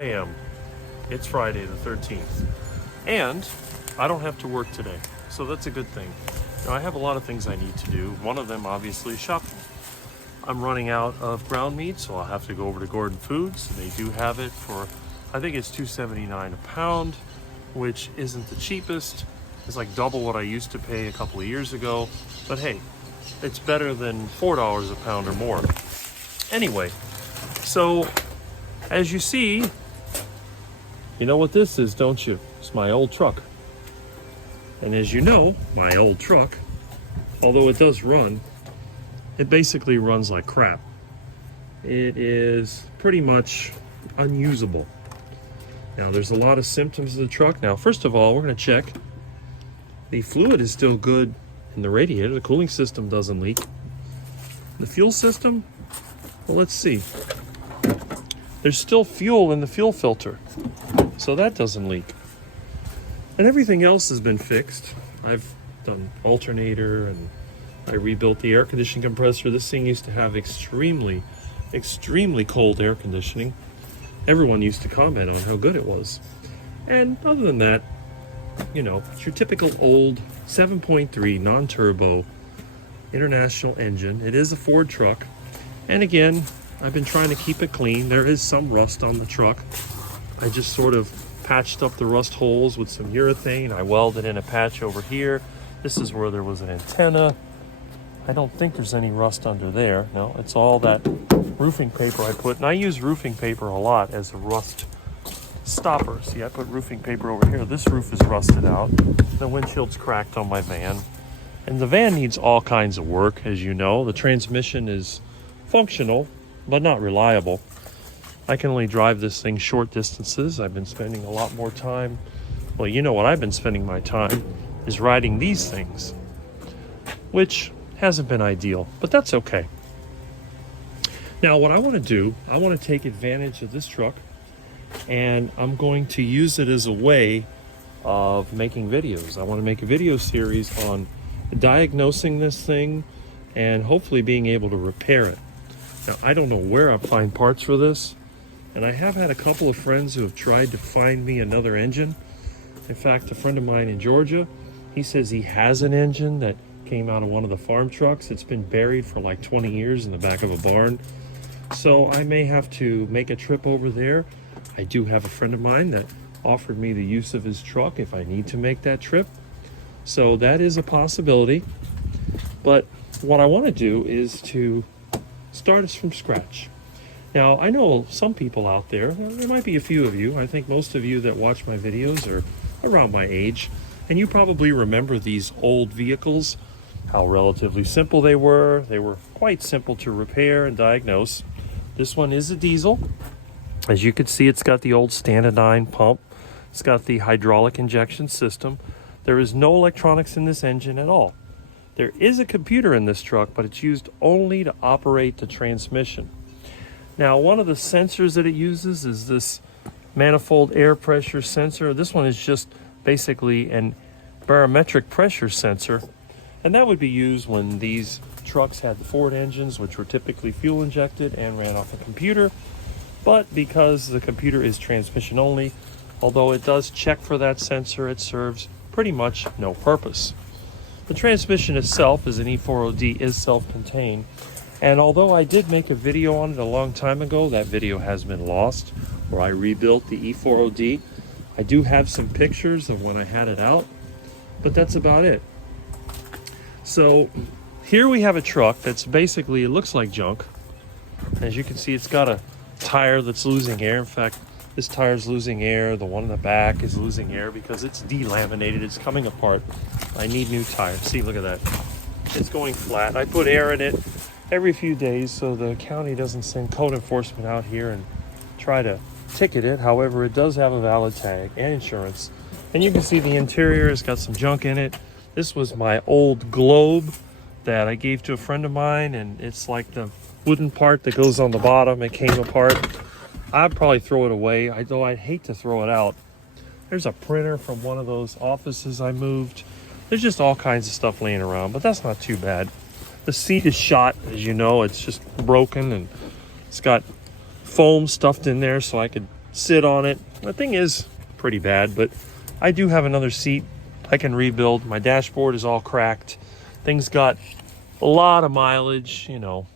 a.m. It's Friday the 13th, and I don't have to work today, so that's a good thing. Now, I have a lot of things I need to do. One of them, obviously, is shopping. I'm running out of ground meat, so I'll have to go over to Gordon Foods. They do have it for, I think it's $2.79 a pound, which isn't the cheapest. It's like double what I used to pay a couple of years ago, but hey, it's better than $4 a pound or more. Anyway, so as you see, you know what this is, don't you? It's my old truck. And as you know, my old truck, although it does run, it basically runs like crap. It is pretty much unusable. Now, there's a lot of symptoms of the truck. Now, first of all, we're going to check. The fluid is still good in the radiator. The cooling system doesn't leak. The fuel system, well, let's see. There's still fuel in the fuel filter, so that doesn't leak. And everything else has been fixed. I've done alternator, and I rebuilt the air conditioning compressor. This thing used to have extremely cold air conditioning. Everyone used to comment on how good it was. And other than that, you know, it's your typical old 7.3 non-turbo international engine. It is a Ford truck. And again, I've been trying to keep it clean. There is some rust on the truck. I just sort of patched up the rust holes with some urethane. I welded in a patch over here. This is where there was an antenna. I don't think there's any rust under there. No, it's all that roofing paper I put. And I use roofing paper a lot as a rust stopper. See, I put roofing paper over here. This roof is rusted out. The windshield's cracked on my van. And the van needs all kinds of work, as you know. The transmission is functional, but not reliable. I can only drive this thing short distances. I've been spending a lot more time. Well, you know what I've been spending my time is riding these things, which hasn't been ideal, but that's okay. Now, what I want to do, I want to take advantage of this truck, and I'm going to use it as a way of making videos. I want to make a video series on diagnosing this thing and hopefully being able to repair it. Now, I don't know where I'll find parts for this, and I have had a couple of friends who have tried to find me another engine. In fact, a friend of mine in Georgia, he says he has an engine that came out of one of the farm trucks. It's been buried for like 20 years in the back of a barn. So I may have to make a trip over there. I do have a friend of mine that offered me the use of his truck if I need to make that trip. So that is a possibility. But what I want to do is to start us from scratch. Now, I know some people out there, well, there might be a few of you. I think most of you that watch my videos are around my age, and you probably remember these old vehicles, how relatively simple they were. They were quite simple to repair and diagnose. This one is a diesel. As you can see, it's got the old Stanadyne pump. It's got the hydraulic injection system. There is no electronics in this engine at all. There is a computer in this truck, but it's used only to operate the transmission. Now, one of the sensors that it uses is this manifold air pressure sensor. This one is just basically an barometric pressure sensor, and that would be used when these trucks had the Ford engines, which were typically fuel injected and ran off a computer. But because the computer is transmission only, although it does check for that sensor, it serves pretty much no purpose. The transmission itself, as an E4OD, is self-contained, and although I did make a video on it a long time ago, that video has been lost, where I rebuilt the E4OD. I do have some pictures of when I had it out, but that's about it. So here we have a truck that's basically, it looks like junk. As you can see, it's got a tire that's losing air. In fact, this tire's losing air. The one in the back is losing air because it's delaminated. It's coming apart. I need new tires. See, look at that. It's going flat. I put air in it every few days so the county doesn't send code enforcement out here and try to ticket it. However, it does have a valid tag and insurance. And you can see the interior has got some junk in it. This was my old Globe that I gave to a friend of mine, and it's like the wooden part that goes on the bottom. It came apart. I'd probably throw it away, though I'd hate to throw it out. There's a printer from one of those offices I moved. There's just all kinds of stuff laying around, but that's not too bad. The seat is shot, as you know. It's just broken, and it's got foam stuffed in there so I could sit on it. The thing is pretty bad, but I do have another seat I can rebuild. My dashboard is all cracked. Things got a lot of mileage, you know,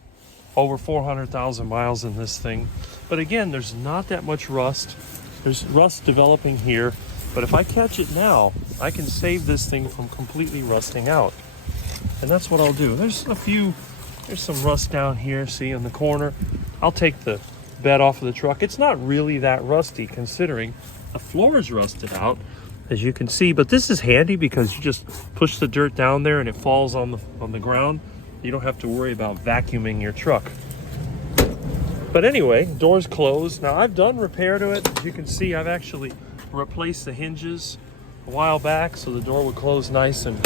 over 400,000 miles in this thing. But again, there's not that much rust. There's rust developing here, but if I catch it now, I can save this thing from completely rusting out. And that's what I'll do. There's some rust down here, see, in the corner. I'll take the bed off of the truck. It's not really that rusty considering the floor is rusted out, as you can see, but this is handy because you just push the dirt down there and it falls on the ground. You don't have to worry about vacuuming your truck. But anyway, door's closed. Now I've done repair to it. As you can see, I've actually replaced the hinges a while back so the door would close nice and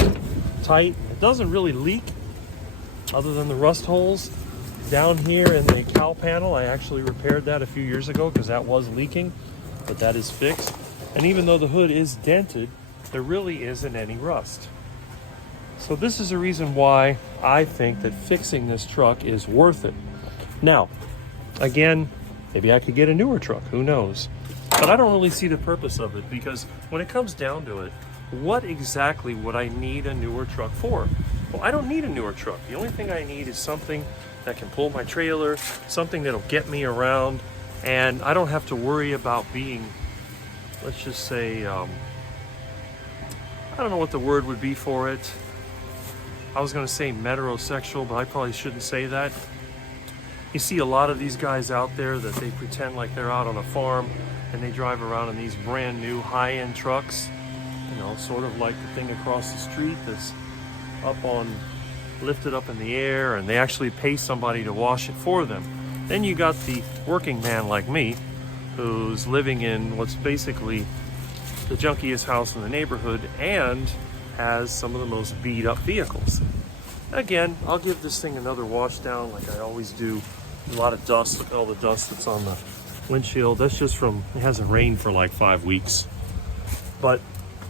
tight. It doesn't really leak other than the rust holes down here in the cowl panel. I actually repaired that a few years ago because that was leaking, but that is fixed. And even though the hood is dented, there really isn't any rust. So this is a reason why I think that fixing this truck is worth it. Now, again, maybe I could get a newer truck, who knows? But I don't really see the purpose of it because when it comes down to it, what exactly would I need a newer truck for? Well, I don't need a newer truck. The only thing I need is something that can pull my trailer, something that'll get me around, and I don't have to worry about being, let's just say, I don't know what the word would be for it. I was gonna say metrosexual, but I probably shouldn't say that. You see a lot of these guys out there that they pretend like they're out on a farm and they drive around in these brand new high-end trucks, you know, sort of like the thing across the street that's lifted up in the air, and they actually pay somebody to wash it for them. Then you got the working man like me, who's living in what's basically the junkiest house in the neighborhood and has some of the most beat up vehicles. Again, I'll give this thing another wash down like I always do. A lot of dust, look at all the dust that's on the windshield. That's just from, it hasn't rained for like 5 weeks. But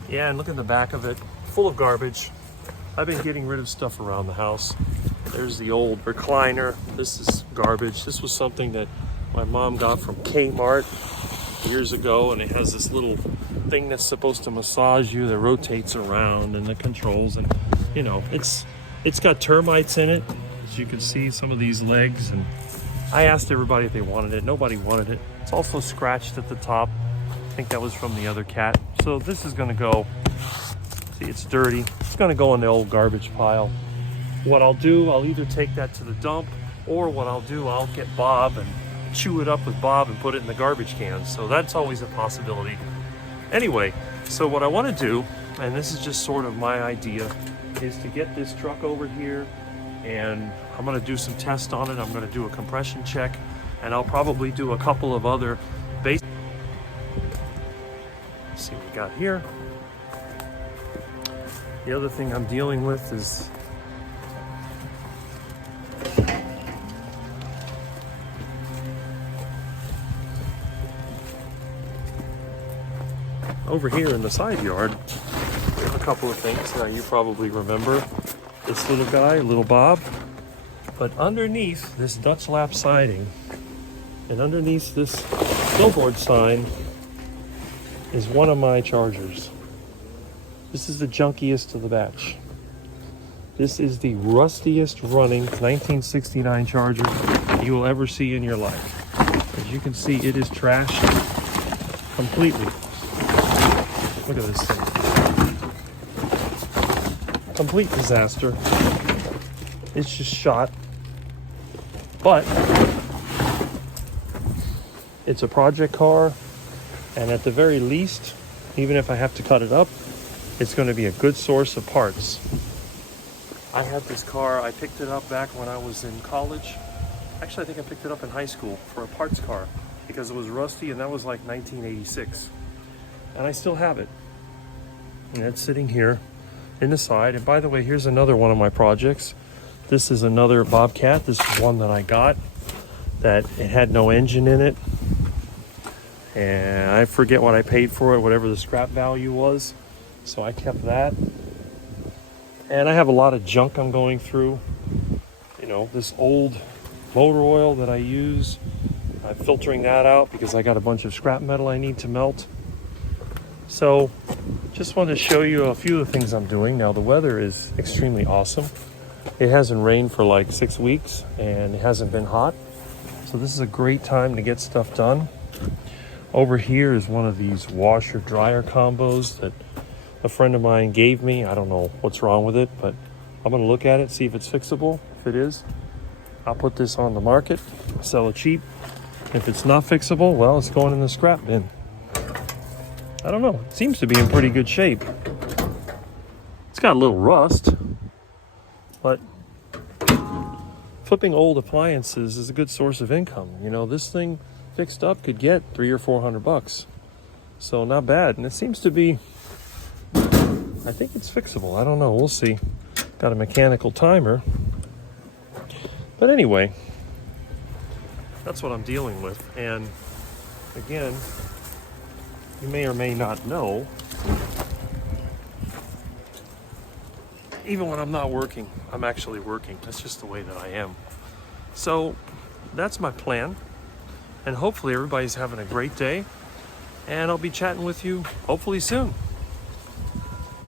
yeah, and look at the back of it, full of garbage. I've been getting rid of stuff around the house. There's the old recliner. This is garbage. This was something that my mom got from Kmart years ago, and it has this little thing that's supposed to massage you that rotates around, and the controls, and you know, it's got termites in it, as you can see, some of these legs, and I asked everybody if they wanted it. Nobody wanted it. It's also scratched at the top. I think that was from the other cat. So this is gonna go, see, it's dirty. It's gonna go in the old garbage pile. What I'll do, I'll either take that to the dump, or what I'll do, I'll get Bob and chew it up with Bob and put it in the garbage can. So that's always a possibility. Anyway, so what I want to do, and this is just sort of my idea, is to get this truck over here, and I'm going to do some tests on it. I'm going to do a compression check, and I'll probably do a couple of other base. Let's see what we got here. The other thing I'm dealing with is over here in the side yard. We have a couple of things. Now you probably remember this little guy, little Bob. But underneath this Dutch lap siding and underneath this billboard sign is one of my Chargers. This is the junkiest of the batch. This is the rustiest running 1969 Charger you will ever see in your life. As you can see, it is trashed completely. Look at this thing. Complete disaster. It's just shot. But it's a project car, and at the very least, even if I have to cut it up, it's going to be a good source of parts. I had this car, I picked it up back when I was in college. Actually, I think I picked it up in high school for a parts car because it was rusty, and that was like 1986. And I still have it. And it's sitting here in the side. And by the way, here's another one of my projects. This is another Bobcat. This is one that I got that it had no engine in it. And I forget what I paid for it, whatever the scrap value was. So I kept that. And I have a lot of junk I'm going through. You know, this old motor oil that I use. I've filtering that out because I got a bunch of scrap metal I need to melt. So just wanted to show you a few of the things I'm doing. Now the weather is extremely awesome. It hasn't rained for like 6 weeks and it hasn't been hot. So this is a great time to get stuff done. Over here is one of these washer dryer combos that a friend of mine gave me. I don't know what's wrong with it, but I'm gonna look at it, see if it's fixable. If it is, I'll put this on the market, sell it cheap. If it's not fixable, well, it's going in the scrap bin. I don't know, it seems to be in pretty good shape. It's got a little rust, but flipping old appliances is a good source of income. You know, this thing fixed up could get $300 or $400. So not bad. And it seems to be, I think it's fixable. I don't know, we'll see. Got a mechanical timer. But anyway, that's what I'm dealing with. And again, you may or may not know, even when I'm not working, I'm actually working. That's just the way that I am. So that's my plan. And hopefully everybody's having a great day. And I'll be chatting with you hopefully soon.